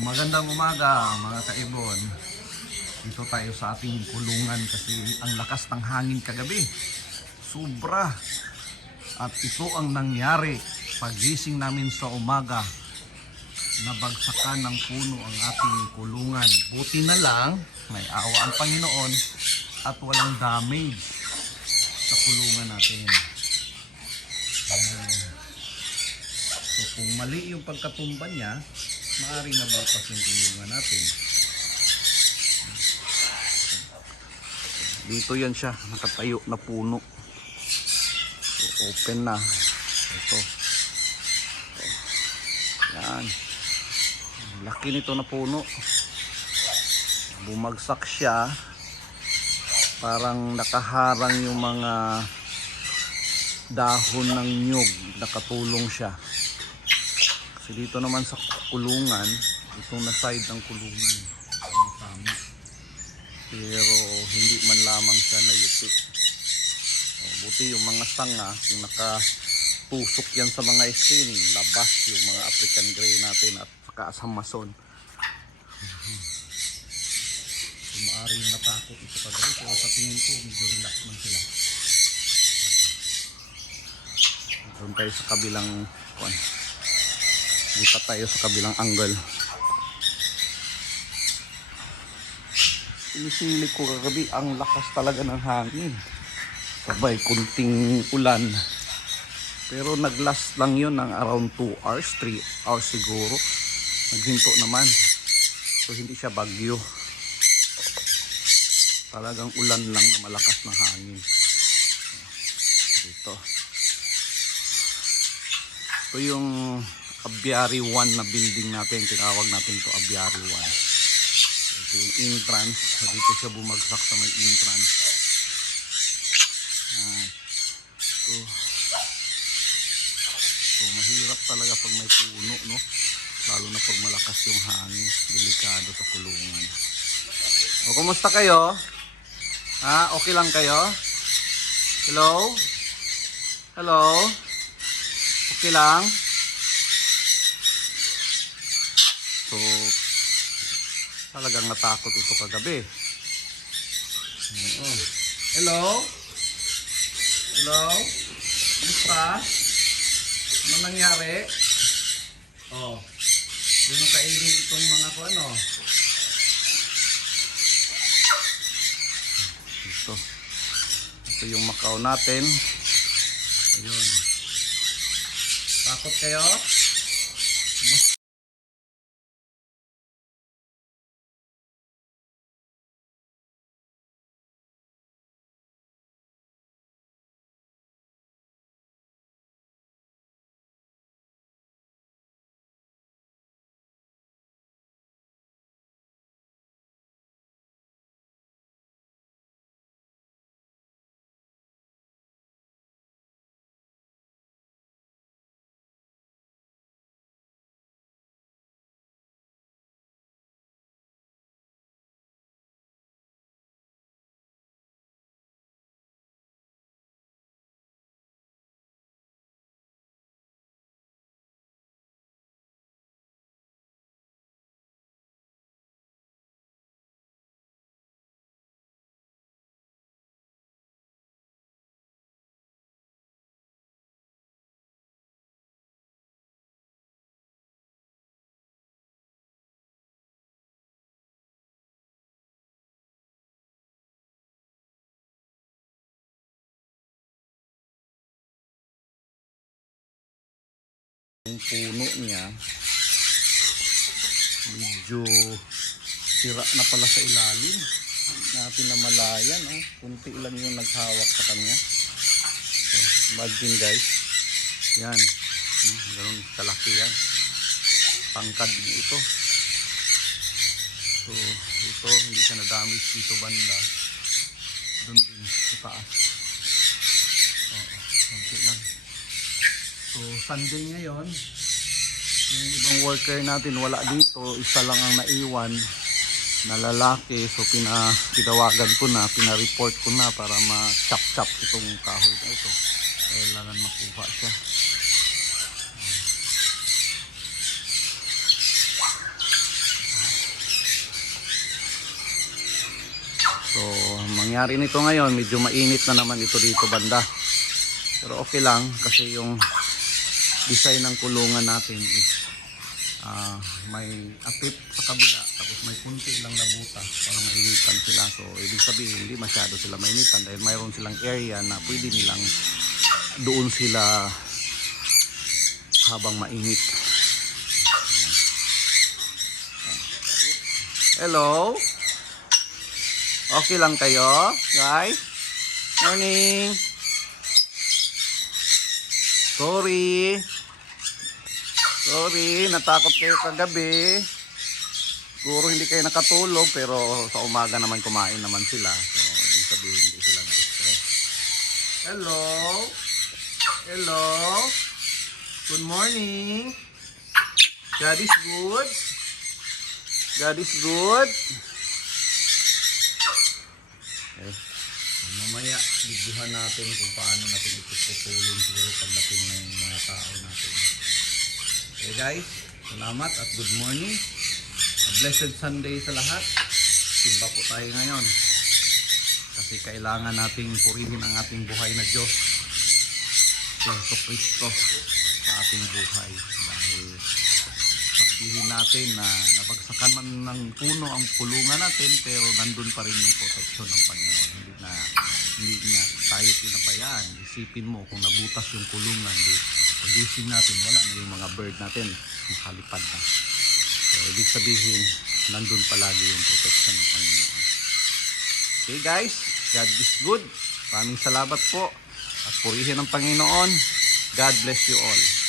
magandang umaga mga kaibon. Dito tayo sa ating kulungan kasi ang lakas ng hangin kagabi. Sobra. At ito ang nangyari pagising namin sa umaga. Nabagsakan ng puno ang ating kulungan. Buti na lang may awa ang Panginoon at walang damage sa kulungan natin. So kung mali yung pagkatumba niya, maaari na bukas yung kulungan natin. Dito yan siya, nakatayo na puno. So, open na. Ito. Yan. Laki nito na puno. Bumagsak siya. Parang nakaharang yung mga dahon ng nyug. Nakatulong siya. Kasi dito naman sa kulungan, itong na side ng kulungan. Tama-tama. Pero hindi man lamang siya nayupi. O, buti yung mga sanga, kung nakatusok yan sa mga screen, labas yung mga African gray natin at saka sa mason. So, maaaring natakot ito kagabi pero sa tingin ko medyo relax man sila. Doon tayo sa kabilang kuan. Lipat tayo sa kabilang angle. Sinisili ko kagabi ang lakas talaga ng hangin. Sabay kunting ulan. Pero naglast lang yun ng around 2 hours, 3 hours siguro. Naghinto naman. So hindi siya bagyo. Talagang ulan lang na malakas na hangin. Dito. Ito yung Abiary 1 na building natin. Tinawag natin ito Abiary 1. Ito yung entrance. Dito siya bumagsak sa may entrance. Yan. Ito. So mahirap talaga pag may puno, no? Lalo na pag malakas yung hangin. Delikado sa kulungan. O, kumusta kayo? Ha? Okay lang kayo? Hello? Hello? Okay lang? So, talagang natakot ito kagabi. Oo. Hello? Hello? Kumusta? Ano nangyari? Oh. Sino kainin itong mga ko ano? Ito. Ito yung Macau natin. Ayun. Takot kayo? Yung puno niya, medyo sira na pala sa ilalim. Natin na malayan, oh. kunti lang yung naghawak sa kanya. So, imagine guys, yan, Hmm, ganun kalaki yan. Tangkad niya ito. So, ito, hindi siya na-damage dito banda. Doon din sa taas. So Sunday ngayon, yung ibang worker natin wala dito, isa lang ang naiwan na lalaki. So pina, pinawagan ko na, pina-report ko na para ma-chop-chop itong kahoy na ito. Kailangan makuha siya. So, mangyari nito ngayon, medyo mainit na naman ito dito banda. Pero okay lang kasi yung design ng kulungan natin is ah, may atip sa kabila tapos may kunti lang na butas para mainitan sila. So, ibig sabihin, hindi masyado sila mainitan dahil mayroon silang area na pwede nilang doon sila habang mainit. Hello? Okay lang kayo, guys? Morning. Sorry. Sorry, natakot kayo kagabi. Siguro hindi kayo nakatulog pero sa umaga naman kumain naman sila. So, ibig sabihin hindi sila na-stress. Hello? Hello? Good morning. God is good. God is good. Okay. Mamaya, videohan natin kung paano natin ipupulong siguro pagdating ng mga tao natin. Okay guys, salamat at good morning. A blessed Sunday sa lahat. Simba po tayo ngayon. Kasi kailangan nating purihin ang ating buhay na Diyos. Yeso Kristo sa ating buhay. Dahil sabihin natin na nabagsakan man ng puno ang pulungan natin pero nandun pa rin yung proteksyon ng Panginoon. Hindi na hindi niya tayo pinabayaan. Isipin mo kung nabutas yung kulungan, di pagising natin, wala na yung mga bird natin, nakalipad na. So, ibig sabihin, nandun palagi yung protection ng Panginoon. Okay guys, God is good. Maraming salamat po. At purihin ng Panginoon. God bless you all.